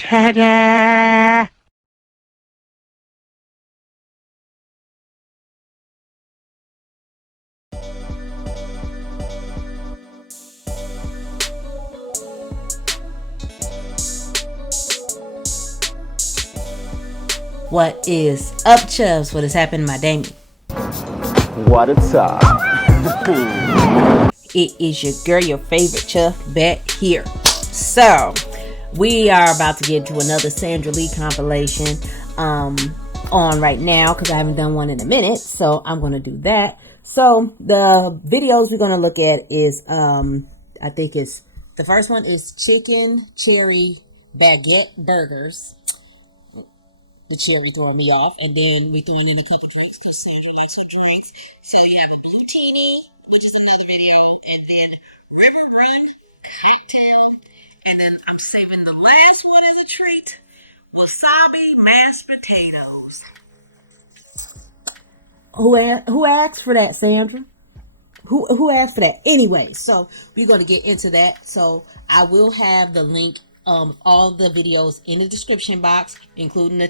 Ta-da! What is up, Chubbs? What has happened, my Damie? What a top. It is your girl, your favorite Chubbette here. So, we are about to get to another Sandra Lee compilation on right now because I haven't done one in a minute. So, I'm going to do that. So, the videos we're going to look at is, I think it's, the first one is chicken cherry baguette burgers. The cherry throwing me off, and then we're throwing in a couple drinks because Sandra likes her drinks. So you have a blue teeny, which is another video, and then River Run cocktail, and then I'm saving the last one as a treat: wasabi mashed potatoes. Who asked for that, Sandra? Who asked for that? Anyway, so we're going to get into that. So I will have the link. All the videos in the description box, including the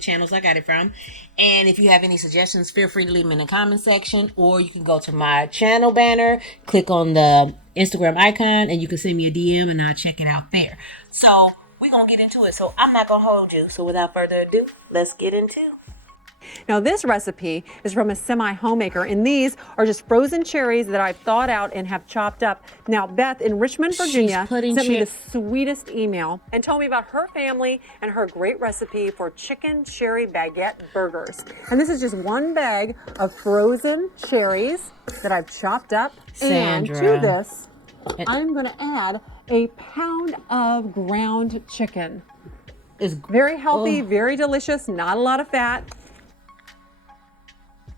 channels I got it from. And if you have any suggestions, feel free to leave them in the comment section, or you can go to my channel banner, click on the Instagram icon, and you can send me a DM and I'll check it out there. So we're gonna get into it. So I'm not gonna hold you. So without further ado, let's get into it. Now this recipe is from a semi-homemaker, and these are just frozen cherries that I've thawed out and have chopped up. Now Beth in Richmond, Virginia sent me the sweetest email and told me about her family and her great recipe for chicken cherry baguette burgers. And this is just one bag of frozen cherries that I've chopped up. Sandra. And to this, I'm going to add a pound of ground chicken. It's very healthy, very delicious, not a lot of fat.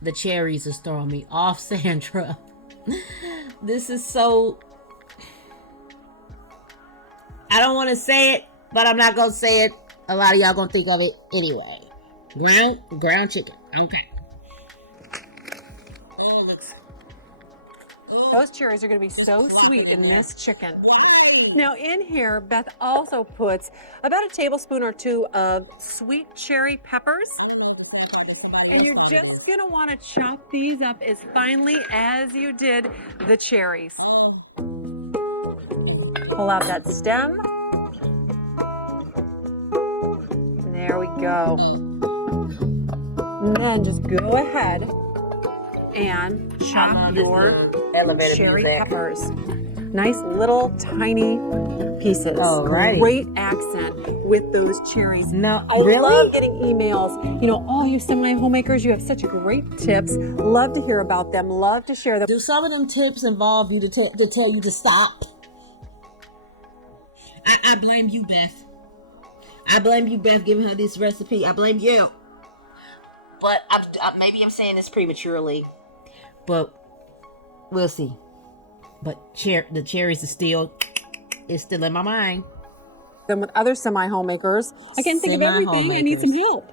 The cherries is throwing me off, Sandra. This is so... I don't want to say it, but I'm not going to say it. A lot of y'all going to think of it anyway. Ground chicken. Okay. Those cherries are going to be so sweet in this chicken. Now in here, Beth also puts about a tablespoon or two of sweet cherry peppers. And you're just going to want to chop these up as finely as you did the cherries. Pull out that stem. There we go. And then just go ahead and chop your cherry peppers. Nice little tiny pieces. Oh, right. Great accent with those cherries. No, I love getting emails. You know, all you semi-homemakers, you have such great tips. Love to hear about them. Love to share them. Do some of them tips involve you to tell you to stop? I blame you, Beth. I blame you, Beth, giving her this recipe. I blame you. But maybe I'm saying this prematurely. But we'll see. But the cherries is still in my mind. Then with other semi-homemakers, I can't think of everything. I need some help.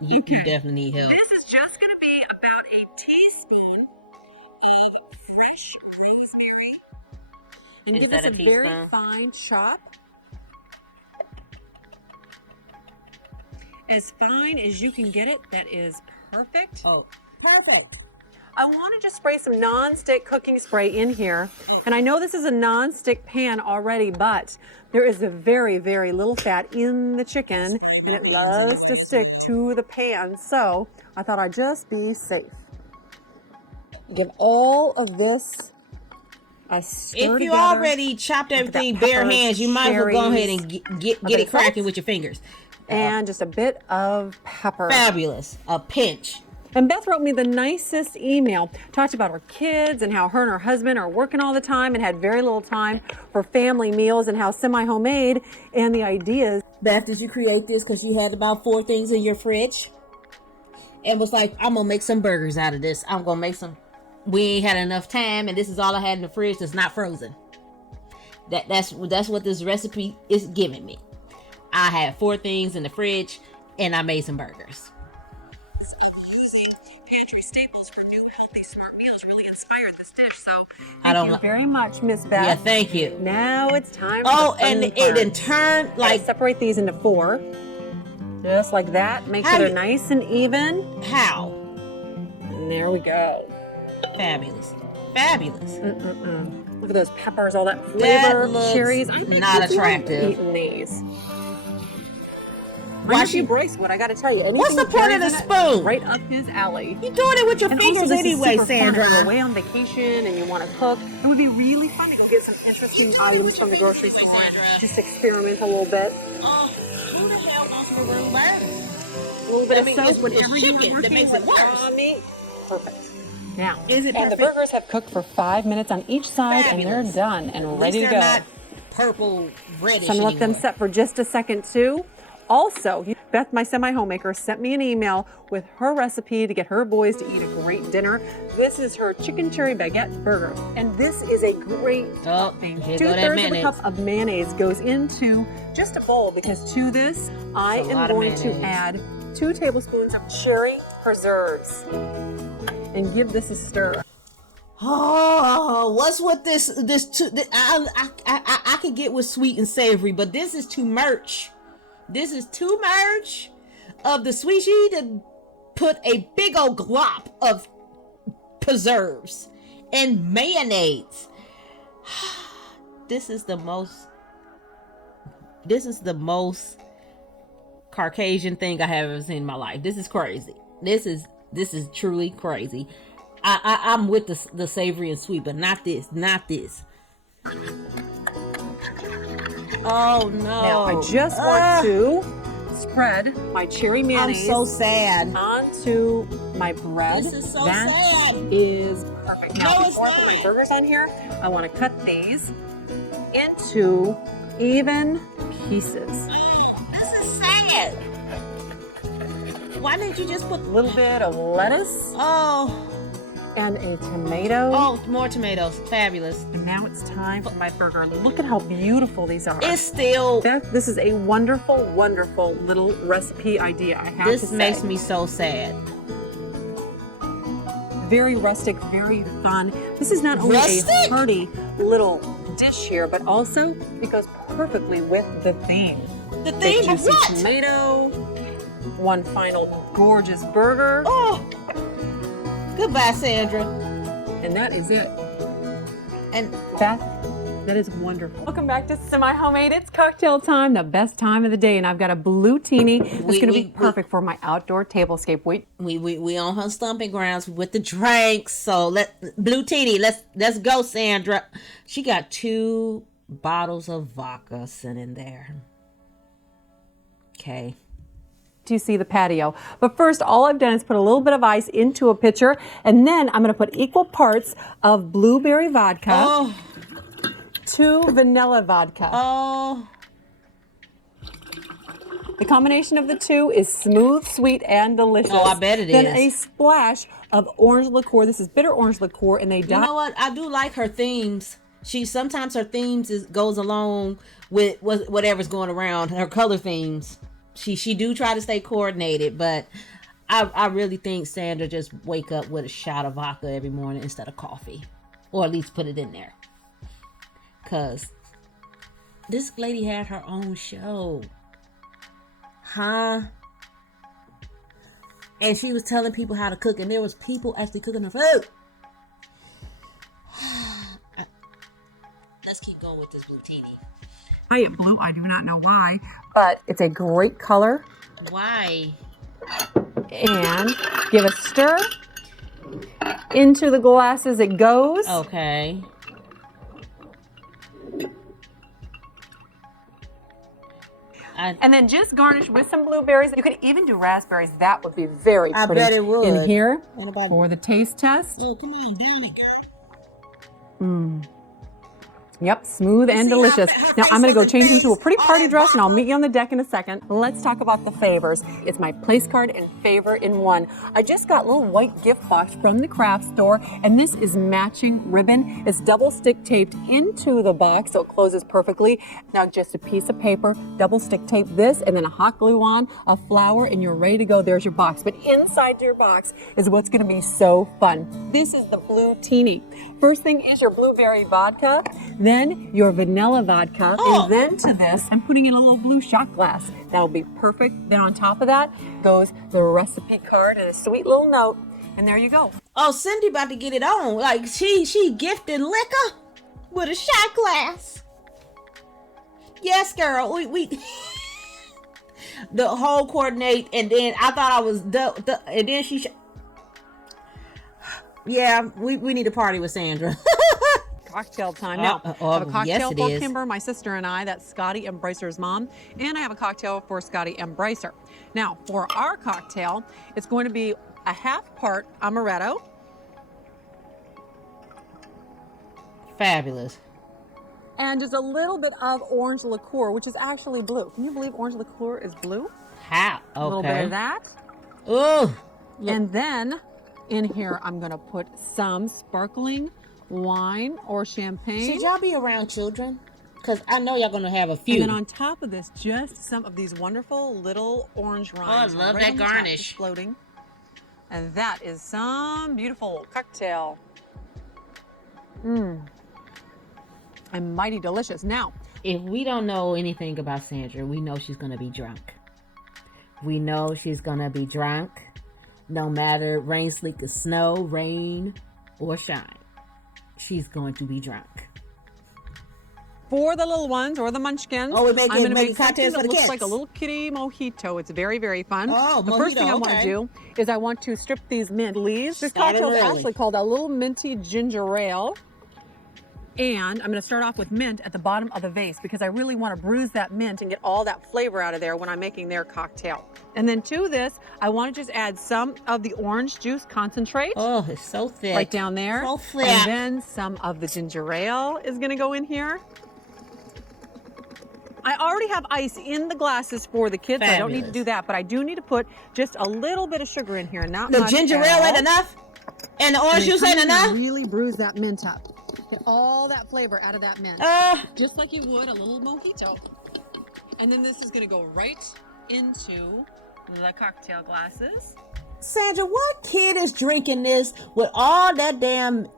You definitely need help. This is just going to be about a teaspoon of fresh rosemary. And give this a very fine chop. As fine as you can get it. That is perfect. Oh, perfect. I want to just spray some non-stick cooking spray in here. And I know this is a non-stick pan already, but there is a very, very little fat in the chicken, and it loves to stick to the pan. So I thought I'd just be safe. Give all of this a stir If you together. already chopped everything bare hands, you might as well go ahead and get it cracking with your fingers. And just a bit of pepper. Fabulous. A pinch. And Beth wrote me the nicest email, talked about her kids and how her and her husband are working all the time and had very little time for family meals and how semi-homemade and the ideas. Beth, did you create this because you had about 4 things in your fridge? And was like, I'm going to make some burgers out of this. I'm going to make some. We ain't had enough time and this is all I had in the fridge that's not frozen. That's what this recipe is giving me. I had 4 things in the fridge and I made some burgers. Pantry staples for new healthy smart meals really inspired this dish. So don't. Thank you very much, Miss Beth. Yeah, thank you. Now it's time for Oh, the fun and part. it in turn, like, separate these into 4. Just like that. Make sure they're nice and even. how? And there we go. Fabulous. Fabulous. Look at those peppers, all that flavor, cherries. I'm not attractive. Eating these. Why she Bryce one? I got to tell you. What's the point of the spoon? Right up his alley. You're doing it with your fingers anyway, Sandra. If you're away on vacation and you want to cook, it would be really fun to go get some interesting items from the grocery store and just experiment a little bit. Oh, who the hell wants to ruin burgers? A little bit of soap whenever you're working that makes it worse. on meat. Perfect. Now, is it and the burgers have cooked for 5 minutes on each side, and they're done and ready to go. Not purple, reddish. So I'm gonna let them set for just a second too. Also, Beth, my semi-homemaker, sent me an email with her recipe to get her boys to eat a great dinner. This is her chicken cherry baguette burger, and this is a great thing. 2/3 of a cup of mayonnaise goes into just a bowl because to this I am going to add 2 tablespoons of cherry preserves and give this a stir. Oh, what's with this? I could get with sweet and savory, but this is too much. This is too much of the sweet. She need to put a big old glop of preserves and mayonnaise. This is the most Caucasian thing I have ever seen in my life. This is crazy. This is truly crazy. I'm with the savory and sweet, but not this. Oh no! Now I just want to spread my cherry mayonnaise. I'm so sad. Onto my bread. This is so sad. Is perfect. Now before I put my burgers on here, I want to cut these into even pieces. This is sad. Why didn't you just put a little bit of lettuce? Oh. And a tomato. Oh, more tomatoes. Fabulous. And now it's time for my burger. Look at how beautiful these are. It's still... This is a wonderful, wonderful little recipe idea, I have to say. This makes me so sad. Very rustic, very fun. This is not only a hearty little dish here, but also it goes perfectly with the theme. The theme of what? Tomato, one final gorgeous burger. Oh! Goodbye, Sandra. And that is it. And Beth, that is wonderful. Welcome back to Semi Homemade. It's cocktail time, the best time of the day, and I've got a blue teeny that's going to be perfect for my outdoor tablescape. We on her stomping grounds with the drinks. So blue teeny, let's go, Sandra. She got 2 bottles of vodka sitting there. Okay. You see the patio. But first, all I've done is put a little bit of ice into a pitcher, and then I'm going to put equal parts of blueberry vodka to vanilla vodka. Oh. The combination of the two is smooth, sweet, and delicious. Oh, I bet it then is. Then a splash of orange liqueur. This is bitter orange liqueur, and they You know what? I do like her themes. Sometimes her themes goes along with whatever's going around. Her color themes. She do try to stay coordinated, but I really think Sandra just wake up with a shot of vodka every morning instead of coffee, or at least put it in there. Cause this lady had her own show, huh? And she was telling people how to cook, and there was people actually cooking her food. Let's keep going with this blue teeny. Blue, I do not know why, but it's a great color. Why? And give a stir. Into the glass as it goes. Okay. And then just garnish with some blueberries. You could even do raspberries. That would be very pretty. I bet it would. In here for the taste test. Oh, come on, down it, girl. Yep, smooth and delicious. Now I'm going to go change into a pretty party dress, and I'll meet you on the deck in a second. Let's talk about the favors. It's my place card and favor in one. I just got a little white gift box from the craft store, and this is matching ribbon. It's double stick taped into the box, so it closes perfectly. Now just a piece of paper, double stick tape this, and then a hot glue on, a flower, and you're ready to go. There's your box. But inside your box is what's going to be so fun. This is the blue teeny. first thing is your blueberry vodka, then your vanilla vodka, and then to this, I'm putting in a little blue shot glass. That'll be perfect. Then on top of that goes the recipe card and a sweet little note, and there you go. Oh, Cindy about to get it on. Like she gifted liquor with a shot glass. Yes, girl. We the whole coordinate, and then I thought I was and then she. Yeah, we need to party with Sandra. Cocktail time. Now, I have a cocktail yes, for Kimber, my sister, and I. That's Scotty and Brycer's mom. And I have a cocktail for Scotty and Brycer. Now, for our cocktail, it's going to be a half part amaretto. Fabulous. And just a little bit of orange liqueur, which is actually blue. Can you believe orange liqueur is blue? How? Okay. A little bit of that. Ooh. And then in here, I'm going to put some sparkling wine or champagne. Should y'all be around children? Because I know y'all going to have a few. And then on top of this, just some of these wonderful little orange rinds. Oh, I love right that on the top, garnish. just floating. And that is some beautiful cocktail. And mighty delicious. Now, if we don't know anything about Sandra, we know she's going to be drunk. We know she's going to be drunk. No matter rain, sleet, or snow, rain, or shine. She's going to be drunk. for the little ones or the munchkins, I'm going to make something cocktails for that the looks kids. like a little kitty mojito. It's very, very fun. Oh, the mojito, first thing I want okay. to do is I want to strip these mint leaves. This Start 'em cocktail is early. actually called a little minty ginger ale. And I'm going to start off with mint at the bottom of the vase because I really want to bruise that mint and get all that flavor out of there when I'm making their cocktail. And then to this, I want to just add some of the orange juice concentrate. Oh, it's so thick. Right down there. So thick. And then some of the ginger ale is going to go in here. I already have ice in the glasses for the kids. So I don't need to do that, but I do need to put just a little bit of sugar in here. Not The much ginger at ale all. ain't enough? And the orange juice ain't enough? Really bruise that mint up. Get all that flavor out of that mint. Just like you would a little mojito. And then this is going to go right into the cocktail glasses. Sandra, what kid is drinking this with all that damn...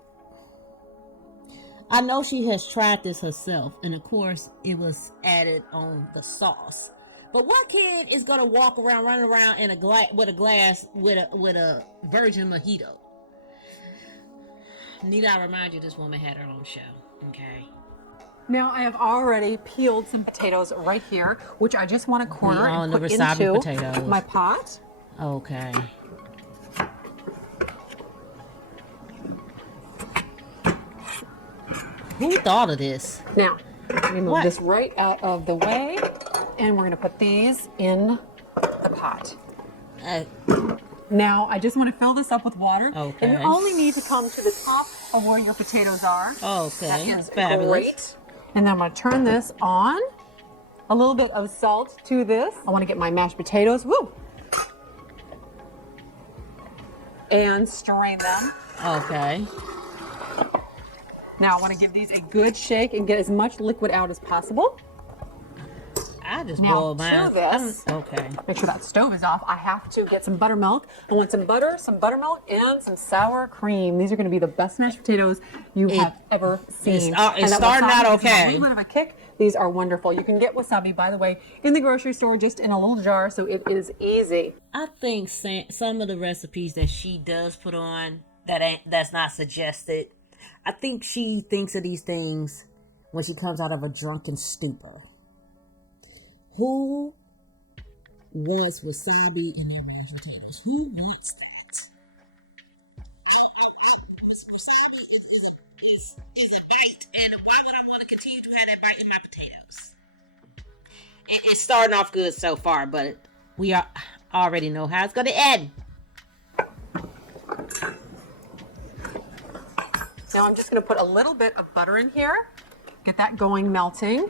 I know she has tried this herself, and of course, it was added on the sauce. But what kid is gonna walk around, running around in a glass with a virgin mojito? Need I remind you, this woman had her own show. Okay. Now I have already peeled some potatoes right here, which I just want to corner and the put Wasabi into potatoes. my pot. Okay. Who thought of this? Now, let me move this right out of the way, and we're going to put these in the pot. Now, I just want to fill this up with water. Okay. And you only need to come to the top of where your potatoes are. Okay. That is Fabulous. great. And then I'm going to turn this on. A little bit of salt to this. I want to get my mashed potatoes. Woo! And strain them. Okay. Now I want to give these a good shake and get as much liquid out as possible. I just Now boiled mine. to this, Okay. make sure that stove is off. I have to get some buttermilk. I want some butter, some buttermilk, and some sour cream. These are going to be the best mashed potatoes you have ever seen. It's starting out okay. A little bit of a kick. These are wonderful. You can get wasabi, by the way, in the grocery store, just in a little jar, so it is easy. I think some of the recipes that she does put on that's not suggested. I think she thinks of these things when she comes out of a drunken stupor. Who wants wasabi in their mashed potatoes? Who wants that? Wasabi is a bite, and why would I want to continue to have that bite in my potatoes? It's starting off good so far, but we already know how it's going to end. Now I'm just going to put a little bit of butter in here, get that going, melting.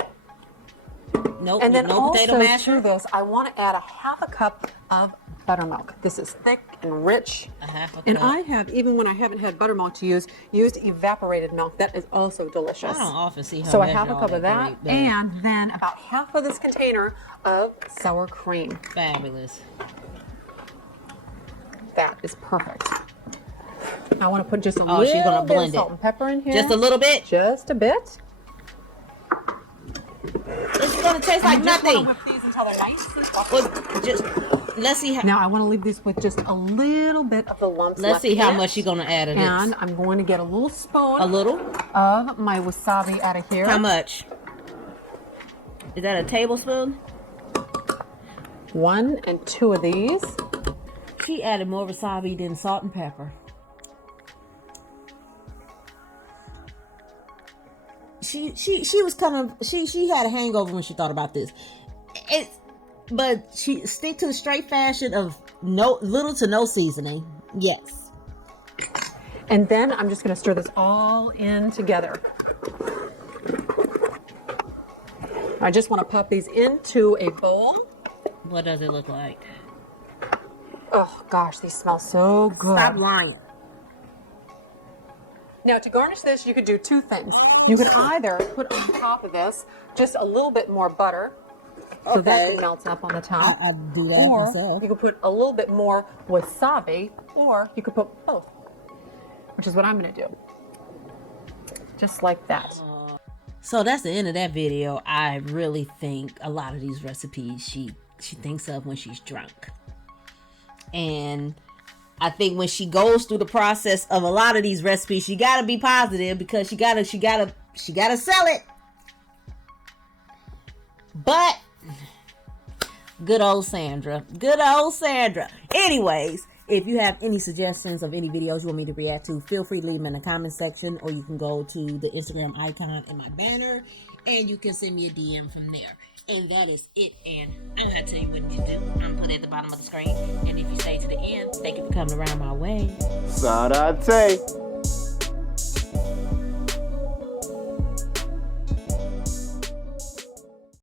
Nope, And then no potato also masher. to this, I want to add a half a cup of buttermilk. This is thick and rich. A half a And cup. I have, even when I haven't had buttermilk to use, used evaporated milk. That is also delicious. I don't often see her So a measure half a all cup of that, great, but and then about half of this container of sour cream. fabulous. That is perfect. I want to put just a Oh, little she's gonna bit blend of salt it. and pepper in here. Just a little bit? Just a bit. It's gonna taste like nothing. Whip these until they're nicely fluffy. Well, just let's see how. Now I want to leave these with just a little bit of the lumps. Let's see how in much you're gonna add of And this. I'm going to get a little spoon. A little? Of my wasabi out of here. How much? Is that a tablespoon? 1 and 2 of these. She added more wasabi than salt and pepper. She was kind of she had a hangover when she thought about this. But she stick to the straight fashion of little to no seasoning. Yes. And then I'm just going to stir this all in together. I just want to pop these into a bowl. What does it look like? Oh gosh, these smell so good. Stop lying. Now to garnish this, you could do 2 things. You could either put on top of this just a little bit more butter, so that melts up on the top. I do that or myself. you could put a little bit more wasabi, or you could put both, which is what I'm going to do. Just like that. So that's the end of that video. I really think a lot of these recipes she thinks of when she's drunk. And I think when she goes through the process of a lot of these recipes, she gotta be positive because she gotta sell it. But good old Sandra. Anyways, if you have any suggestions of any videos you want me to react to, feel free to leave them in the comment section, or you can go to the Instagram icon in my banner and you can send me a DM from there. And that is it. And I'm gonna tell you what to do. I'm gonna put it at the bottom of the screen. And if you stay to the end, thank you for coming around my way. Sarate.